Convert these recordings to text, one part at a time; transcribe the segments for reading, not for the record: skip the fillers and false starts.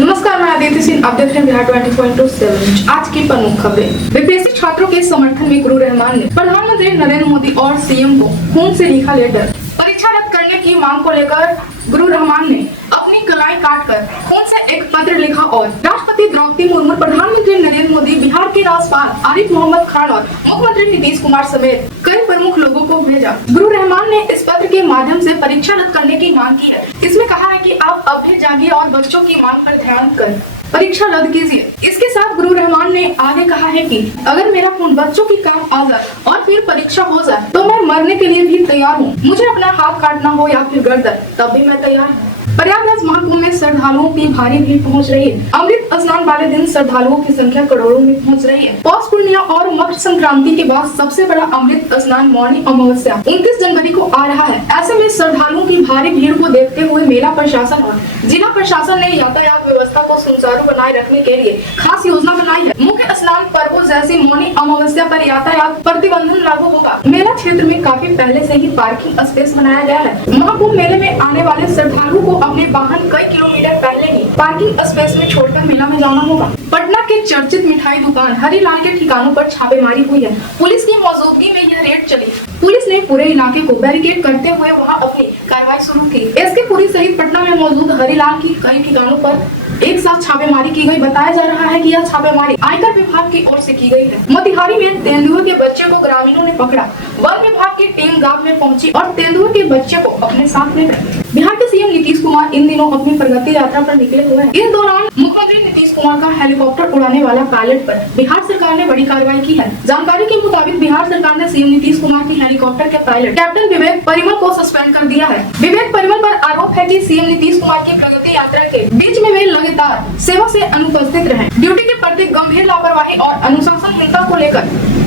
नमस्कार, मैं आदित्य सिंह। आप देख रहे हैं बिहार 24/7। आज की प्रमुख खबरें। बीपीएससी छात्रों के समर्थन में गुरु रहमान ने प्रधानमंत्री नरेंद्र मोदी और सीएम को खून से लिखा लेटर। परीक्षा रद्द करने की मांग को लेकर गुरु रहमान ने अपनी कलाई काटकर खून से एक पत्र लिखा और राष्ट्रपति द्रौपदी मुर्मू, प्रधानमंत्री नरेंद्र मोदी, बिहार के राज्यपाल आरिफ मोहम्मद खान और मुख्यमंत्री नीतीश कुमार समेत कई प्रमुख लोगों को भेजा। गुरु रहमान ने इस पत्र के माध्यम से परीक्षा रद्द करने की मांग की है। इसमें कहा है कि आप अब भी जागिए और बच्चों की मांग पर ध्यान कर परीक्षा रद्द कीजिए। इसके साथ गुरु रहमान ने आगे कहा है कि अगर मेरा खून बच्चों की काम आ जाए और फिर परीक्षा हो जाए तो मैं मरने के लिए भी तैयार हूँ। मुझे अपना हाथ काटना हो या फिर गर्दन, तब भी मैं तैयार हूँ। प्रयागराज महाकुंभ में श्रद्धालुओं की भारी भीड़ पहुंच रही है। अमृत स्नान वाले दिन श्रद्धालुओं की संख्या करोड़ों में पहुंच रही है। पौष पूर्णिमा और मकर संक्रांति के बाद सबसे बड़ा अमृत स्नान मौनी अमावस्या 29 जनवरी को आ रहा है। ऐसे में श्रद्धालुओं की भारी भीड़ को देखते हुए मेला प्रशासन और जिला प्रशासन ने यातायात व्यवस्था को सुचारू बनाए रखने के लिए खास योजना बनाई है। मुख्य स्नान पर्वों जैसी मौनी अमावस्या पर यातायात प्रतिबंधन लागू होगा। मेला क्षेत्र में काफी पहले से ही पार्किंग स्पेस बनाया गया है। महाकुंभ मेले में आने वाले श्रद्धालुओं को अपने वाहन कई किलोमीटर पहले ही पार्किंग स्पेस में छोड़कर मेला में जाना होगा। पटना के चर्चित मिठाई दुकान हरिलाल के ठिकानों पर छापेमारी हुई है। पुलिस की मौजूदगी में यह रेड चली। पुलिस ने पूरे इलाके को बैरिकेड करते हुए वहां अपनी कार्रवाई शुरू की। एसके पुरी सहित पटना में मौजूद हरिलाल की कई ठिकानों पर एक साथ छापेमारी की गई। बताया जा रहा है कि यह छापेमारी आयकर विभाग की ओर से की गई है। मोतिहारी में तेंदुए के बच्चे को ग्रामीणों ने पकड़ा। वन विभाग की टीम गांव में पहुंची और तेंदुए के बच्चे को अपने साथ ले गए। बिहार के सीएम नीतीश कुमार इन दिनों अपनी प्रगति यात्रा पर निकले हुए हैं। इस दौरान मुख्यमंत्री नीतीश कुमार का हेलीकॉप्टर उड़ाने वाला पायलट पर बिहार सरकार ने बड़ी कार्रवाई की है। जानकारी के मुताबिक बिहार सरकार ने सीएम नीतीश कुमार की हेलीकॉप्टर के पायलट कैप्टन विवेक परिमल को सस्पेंड कर दिया है। विवेक परिमल पर आरोप है कि सीएम नीतीश कुमार की प्रगति यात्रा के बीच में वे लगातार सेवा से अनुपस्थित रहे। ड्यूटी के प्रति गंभीर लापरवाही और अनुशासनहीनता को लेकर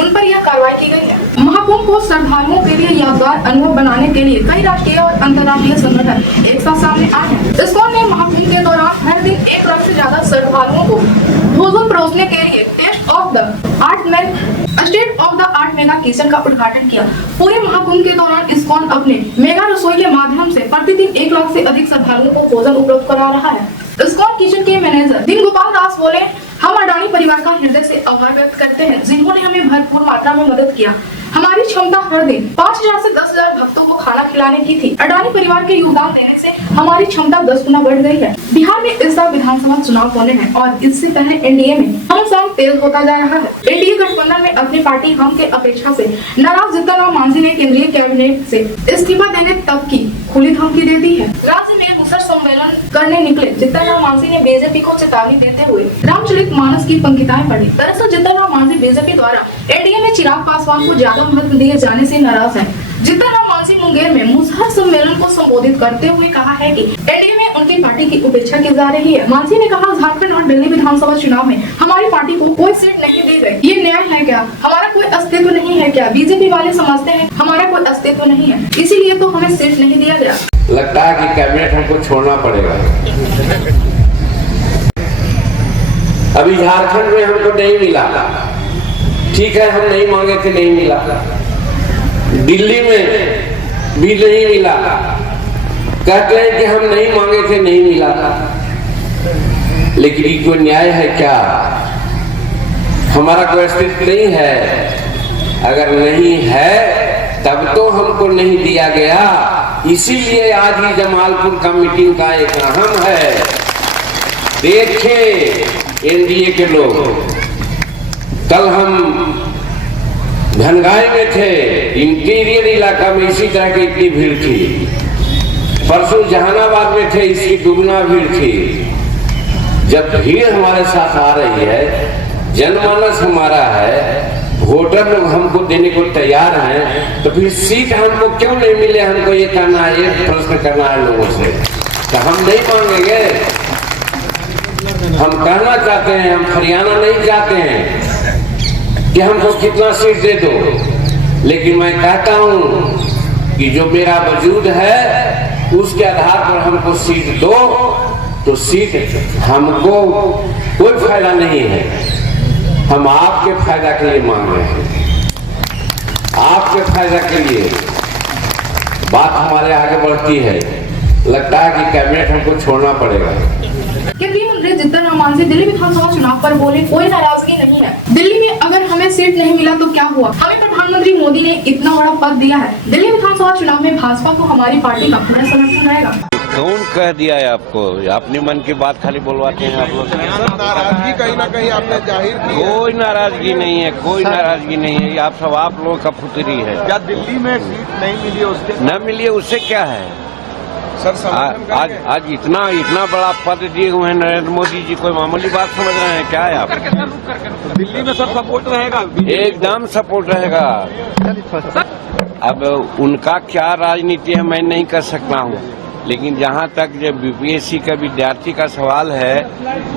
उन पर यह कार्रवाई की गई है। महाकुंभ को श्रद्धालुओं के लिए यादगार अनुभव बनाने के लिए कई राष्ट्रीय और अंतर्राष्ट्रीय संगठन एक साथ सामने आए हैं। इस्कॉन ने महाकुंभ के दौरान हर दिन 1 लाख से ज्यादा श्रद्धालुओं को भोजन परोसने के लिए state of the art mega kitchen का उद्घाटन किया। पूरे महाकुंभ के दौरान इस्कॉन अपने मेगा रसोई के माध्यम से प्रतिदिन 1 लाख से अधिक श्रद्धालुओं को भोजन उपलब्ध करा रहा है। इस्कॉन किचन के मैनेजर दिन गोपाल दास बोले, हम अडानी परिवार का हृदय से आभार व्यक्त करते हैं जिन्होंने हमें भरपूर मात्रा में मदद किया। हमारी क्षमता हर दिन 5000 से 10,000 भक्तों को खाना खिलाने की थी। अडानी परिवार के योगदान देने से हमारी क्षमता 10 गुना बढ़ गई है। बिहार में इस बार विधानसभा चुनाव होने हैं और इससे पहले एनडीए में घमासान तेज होता जा रहा है। एनडीए गठबंधन में अपनी पार्टी हम के अपेक्षा से नाराज जीतन राम मांझी ने केंद्रीय कैबिनेट से इस्तीफा देने तक की खुली धमकी दे दी है। राज्य में मुसर सम्मेलन करने निकले जीतन राम मांझी ने बीजेपी को चेतावनी देते हुए रामचरितमानस की पंक्तियां पढ़ी। दरअसल जीतन राम मांझी बीजेपी द्वारा एनडीए में चिराग पासवान को ज्यादा महत्व दिए जाने से नाराज है। जीतन राम मांझी मुंगेर में मुसहर सम्मेलन को संबोधित करते हुए कहा है कि एनडीए में उनकी पार्टी की उपेक्षा की जा रही है। मांझी ने कहा, झारखंड और दिल्ली विधानसभा चुनाव में हमारी पार्टी को कोई सीट नहीं दी गई। ये न्याय है क्या? हमारा कोई अस्तित्व नहीं है क्या? बीजेपी वाले समझते हैं हमारा कोई अस्तित्व नहीं है, इसीलिए तो हमें सीट नहीं दिया गया। लगता है कि कैबिनेट हमको छोड़ना पड़ेगा। अभी झारखंड में हमको नहीं मिला, ठीक है, हम नहीं मांगे थे, नहीं मिला। दिल्ली में भी नहीं मिला, कहते हैं कि हम नहीं मांगे थे, नहीं मिला। लेकिन ये कोई न्याय है क्या? हमारा कोई अस्तित्व नहीं है। अगर नहीं है तब तो हमको नहीं दिया गया। इसीलिए आज ही जमालपुर का मीटिंग का एक अहम है। देखें एनडीए के लोग, कल हम धनगाई में थे, इंटीरियर इलाका में इसी तरह की इतनी भीड़ थी। परसों जहानाबाद में थे, इसकी दुगना भीड़ थी। जब भीड़ हमारे साथ आ रही है, जनमानस हमारा है, वोटर लोग हमको देने को तैयार हैं, तो फिर सीट हमको क्यों नहीं मिले? हमको ये कहना है, ये प्रश्न करना है लोगों से। तो हम नहीं मांगेंगे। हम कहना चाहते हैं, हम हरियाणा नहीं चाहते हैं कि हमको कितना सीट दे दो, लेकिन मैं कहता हूं कि जो मेरा वजूद है उसके आधार पर हमको सीट दो। तो सीट हमको कोई फायदा नहीं है, हम आपके फायदा के लिए मांग रहे हैं। आपके फायदा के लिए बात हमारे आगे बढ़ती है। लगता है कि कैबिनेट हमको छोड़ना पड़ेगा। सम्मान से दिल्ली विधानसभा चुनाव पर बोले कोई नाराजगी नहीं है। दिल्ली में अगर हमें सीट नहीं मिला तो क्या हुआ, हमें प्रधानमंत्री मोदी ने इतना बड़ा पद दिया है। दिल्ली विधानसभा चुनाव में भाजपा को हमारी पार्टी का पूरा समर्थन रहेगा। कौन कह दिया है आपको? अपने मन की बात खाली बोलवाते हैं आप लोग। नाराजगी कहीं ना कहीं आपने जाहिर की है। कोई नाराजगी नहीं है, कोई नाराजगी नहीं है। ये आप सब आप लोगों का फुतरी है। क्या दिल्ली में सीट नहीं मिली उसके न मिली उससे क्या है? सर समर्थन आज करेंगे? आज इतना बड़ा पद दिए हुए हैं नरेंद्र मोदी जी, कोई मामूली बात समझ रहे हैं क्या है आप? दिल्ली में सर सपोर्ट रहेगा, एकदम सपोर्ट रहेगा। अब उनका क्या राजनीति है मैं नहीं कर सकता हूँ, लेकिन जहाँ तक जब बीपीएससी का विद्यार्थी का सवाल है,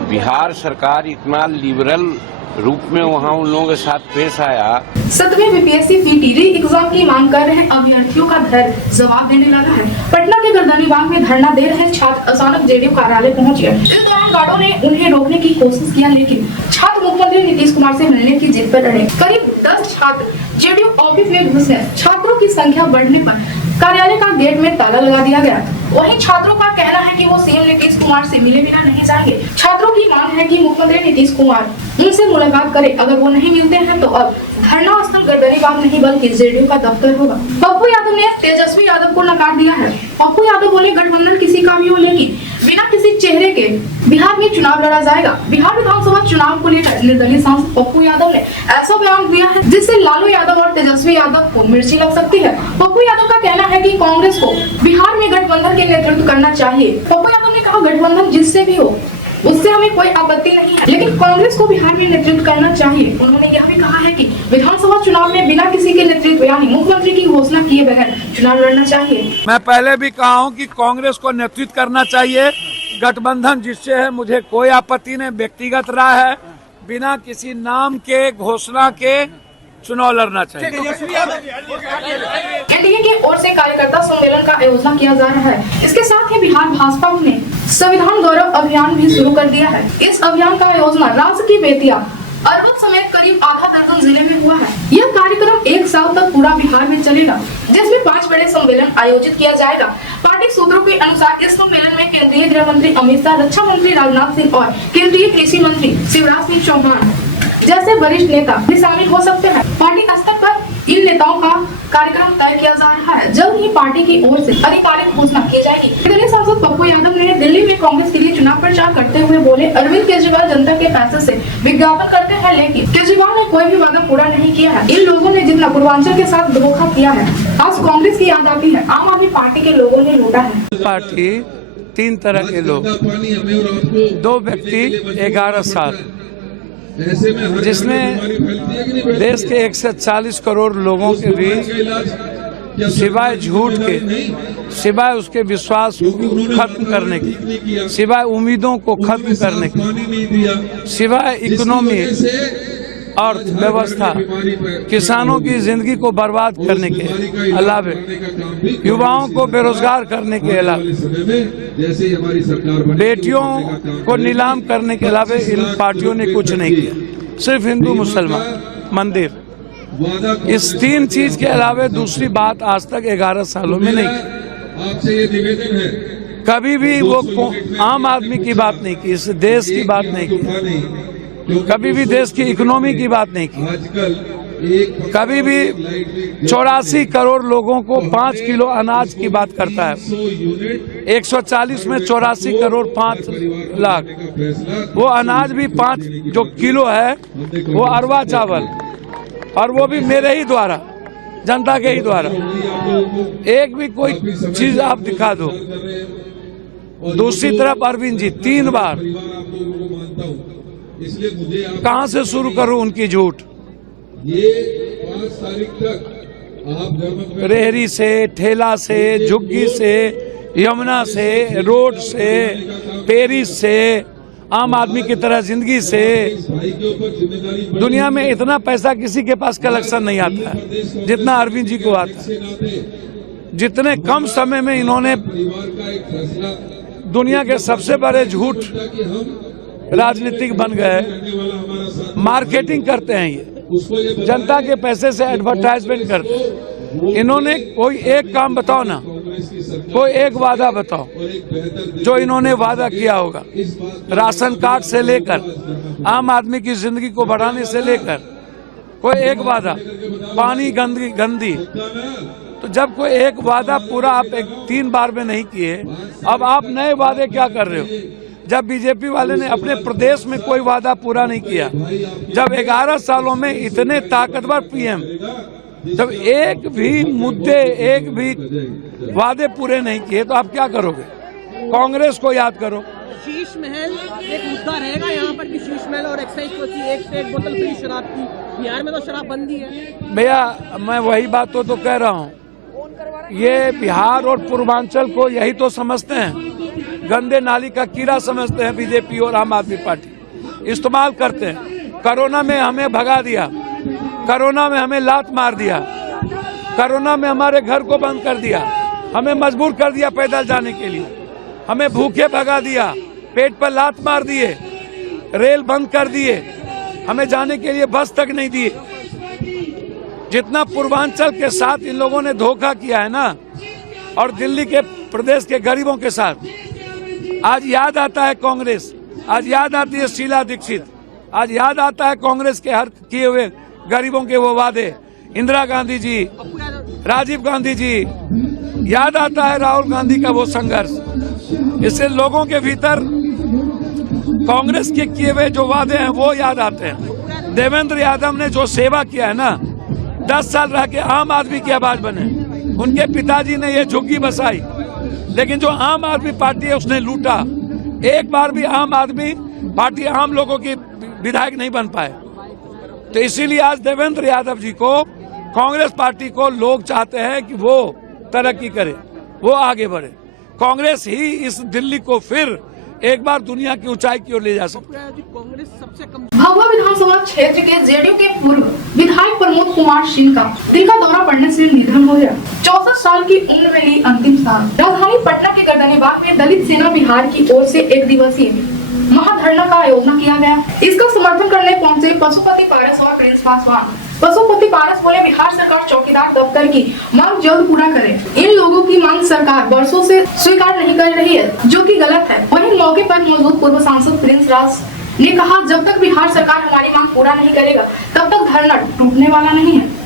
बिहार सरकार इतना लिबरल रूप में वहाँ उन लोगों के साथ पेश आया। 7वें बीपीएससी पीटी री एग्जाम की मांग कर रहे अभ्यर्थियों का धैर्य जवाब देने लगा है। पटना के गर्दनी बाग में धरना दे रहे छात्र अचानक जेडीयू कार्यालय पहुंच गए। इस दौरान गार्डों ने उन्हें रोकने की कोशिश किया, लेकिन छात्र मुख्यमंत्री नीतीश कुमार से मिलने की जिद पर अड़े। करीब 10 छात्र जेडीयू ऑफिस में घुस गए। छात्रों की संख्या बढ़ने पर कार्यालय का गेट में ताला लगा दिया गया। वहीं छात्रों का कहना है कि वो सीएम नीतीश कुमार से मिले बिना नहीं जाएंगे। छात्रों की मांग है कि मुख्यमंत्री नीतीश कुमार उनसे मुलाकात करे। अगर वो नहीं मिलते हैं तो अब धरना स्थल गर्दनी बाग नहीं बल्कि जेडीयू का दफ्तर होगा। पप्पू यादव ने तेजस्वी यादव को नकार दिया है। पप्पू यादव बोले गठबंधन किसी का भी हो, लेकिन बिना किसी चेहरे के बिहार में चुनाव लड़ा जाएगा। बिहार विधानसभा चुनाव को लेकर निर्दलीय सांसद पप्पू यादव ने ऐसा बयान दिया है जिससे लालू यादव और तेजस्वी यादव को मिर्ची लग सकती है। पप्पू यादव का कहना है कि कांग्रेस को बिहार में गठबंधन के नेतृत्व करना चाहिए। पप्पू यादव ने कहा गठबंधन जिससे भी हो उससे हमें कोई आपत्ति नहीं है, लेकिन कांग्रेस को बिहार में नेतृत्व करना चाहिए। उन्होंने यह भी कहा है कि विधानसभा चुनाव में बिना किसी के नेतृत्व यानी मुख्यमंत्री की घोषणा किए बगैर चुनाव लड़ना चाहिए। मैं पहले भी कहा हूं कि कांग्रेस को नेतृत्व करना चाहिए। गठबंधन जिससे है मुझे कोई आपत्ति नहीं, व्यक्तिगत राय है। बिना किसी नाम के घोषणा के चुनाव लड़ना चाहिए। एनडीए की ओर से कार्यकर्ता सम्मेलन का आयोजन किया जा रहा है। इसके साथ ही बिहार भाजपा ने संविधान गौरव अभियान भी शुरू कर दिया है। इस अभियान का आयोजन राज्य की बेतिया, अरवल समेत करीब आधा दर्जन जिले में हुआ है। यह कार्यक्रम 1 साल तक पूरा बिहार में चलेगा, जिसमें 5 बड़े सम्मेलन आयोजित किया जाएगा। पार्टी सूत्रों के अनुसार इस सम्मेलन में केंद्रीय गृह मंत्री अमित शाह, रक्षा मंत्री राजनाथ सिंह और केंद्रीय कृषि मंत्री शिवराज सिंह चौहान जैसे वरिष्ठ नेता भी शामिल हो सकते हैं। पार्टी स्तर पर इन नेताओं का कार्यक्रम तय किया जा रहा है। जल्द ही पार्टी की ओर से आधिकारिक घोषणा की जाएगी। निर्दलीय सांसद पप्पू यादव ने दिल्ली में कांग्रेस के लिए चुनाव प्रचार करते हुए बोले अरविंद केजरीवाल जनता के पैसे से विज्ञापन करते हैं, लेकिन केजरीवाल ने कोई भी वादा पूरा नहीं किया है। इन लोगों ने जितना पूर्वांचल के साथ धोखा किया है, आज कांग्रेस की याद आती है। आम आदमी पार्टी के लोगों ने लूटा है। पार्टी 3 तरह के लोग, 2 व्यक्ति 11 साल, जिसने देश के 140 करोड़ लोगों के बीच सिवाय झूठ के, सिवाय उसके विश्वास को खत्म करने की, सिवाय उम्मीदों को खत्म करने की, सिवाय इकोनॉमी, अर्थव्यवस्था, किसानों की जिंदगी को बर्बाद करने के अलावे, युवाओं को बेरोजगार करने के अलावे, बेटियों को नीलाम करने के अलावे इन पार्टियों ने कुछ नहीं किया। सिर्फ हिंदू मुसलमान मंदिर, इस 3 चीज के अलावे दूसरी बात आज तक 11 सालों में नहीं की। आपसे ये निवेदन है, कभी भी वो आम आदमी की बात नहीं की, इस देश की बात नहीं की, कभी भी देश की इकोनॉमी की बात नहीं की, कभी भी 84 करोड़ लोगों को 5 किलो अनाज की बात करता है। 140 में 84 करोड़ 5 लाख, वो अनाज भी 5 जो किलो है वो अरवा चावल, और वो भी मेरे ही द्वारा, जनता के ही द्वारा। एक भी कोई चीज आप दिखा दो। दूसरी तरफ अरविंद जी 3 बार, कहां से शुरू करूं उनकी झूठ। ये 5 तारीख तक आप रेहड़ी से, ठेला से, झुग्गी से, यमुना से, रोड से, पेरिस से, आम आदमी की तरह जिंदगी से। दुनिया में इतना पैसा किसी के पास कलेक्शन नहीं आता है जितना अरविंद जी को आता है। जितने कम समय में इन्होंने दुनिया के सबसे बड़े झूठ राजनीतिक बन गए। मार्केटिंग करते हैं, ये जनता के पैसे से एडवर्टाइजमेंट करते हैं। इन्होंने कोई एक काम बताओ ना सरकार कोई एक वादा बताओ और एक बेहतर जो इन्होंने वादा किया होगा। इस बात पर राशन कार्ड से लेकर आम आदमी की जिंदगी को बढ़ाने से लेकर कोई एक वादा, पानी गंदी। तो जब कोई एक वादा पूरा आप 3 बार में नहीं किए, अब आप नए वादे क्या कर रहे हो? जब बीजेपी वाले ने अपने प्रदेश में कोई वादा पूरा नहीं किया, जब 11 सालों में इतने ताकतवर पीएम, जब एक भी मुद्दे, एक भी वादे पूरे नहीं किए, तो आप क्या करोगे? कांग्रेस को याद करो। शीश महल एक मुद्दा रहेगा यहाँ पर कि शीश महल और एक्साइज होती है, एक से एक बोतल फ्री शराब की। बिहार में तो शराब बंदी है भैया, मैं वही बात तो कह रहा हूँ। ये बिहार और पूर्वांचल को यही तो समझते हैं, गंदे नाली का कीड़ा समझते हैं बीजेपी और आम आदमी पार्टी, इस्तेमाल करते हैं। कोरोना में हमें भगा दिया, कोरोना में हमें लात मार दिया, कोरोना में हमारे घर को बंद कर दिया, हमें मजबूर कर दिया पैदल जाने के लिए, हमें भूखे भगा दिया, पेट पर लात मार दिए, रेल बंद कर दिए, हमें जाने के लिए बस तक नहीं दिए। जितना पूर्वांचल के साथ इन लोगों ने धोखा किया है ना, और दिल्ली के प्रदेश के गरीबों के साथ, आज याद आता है कांग्रेस, आज याद आती है शीला दीक्षित, आज याद आता है कांग्रेस के हर किए हुए गरीबों के वो वादे, इंदिरा गांधी जी, राजीव गांधी जी, याद आता है राहुल गांधी का वो संघर्ष। इससे लोगों के भीतर कांग्रेस के किए हुए जो वादे हैं वो याद आते हैं। देवेंद्र यादव ने जो सेवा किया है ना, 10 साल रह के आम आदमी की आवाज बने, उनके पिताजी ने ये झुग्गी बसाई, लेकिन जो आम आदमी पार्टी है उसने लूटा। एक बार भी आम आदमी पार्टी आम लोगों की विधायक नहीं बन पाए। तो इसीलिए आज देवेंद्र यादव जी को, कांग्रेस पार्टी को लोग चाहते हैं कि वो तरक्की करे, वो आगे बढ़े। कांग्रेस ही इस दिल्ली को फिर एक बार दुनिया की ऊंचाई की ओर ले जा सकती है। कांग्रेस सबसे कम। भभुआ विधानसभा क्षेत्र के जेडीयू के पूर्व विधायक प्रमोद कुमार सिंह का दिल का दौरा पड़ने से निधन हो गया। 64 साल की उम्र में ली अंतिम सांस। राजधानी पटना के गर्दनीबाग में दलित सेना बिहार की ओर से 1 दिवसीय महाधरना का आयोजन किया गया। इसका समर्थन करने पहुंचे पशुपति पारस और प्रिंस पासवान। पशुपति पारस बोले, बिहार सरकार चौकीदार दफ्तर की मांग जल्द पूरा करे। इन लोगों की मांग सरकार वर्षों से स्वीकार नहीं कर रही है, जो कि गलत है। वहीं मौके पर मौजूद पूर्व सांसद प्रिंस राज ने कहा, जब तक बिहार सरकार हमारी मांग पूरा नहीं करेगा, तब तक धरना टूटने वाला नहीं है।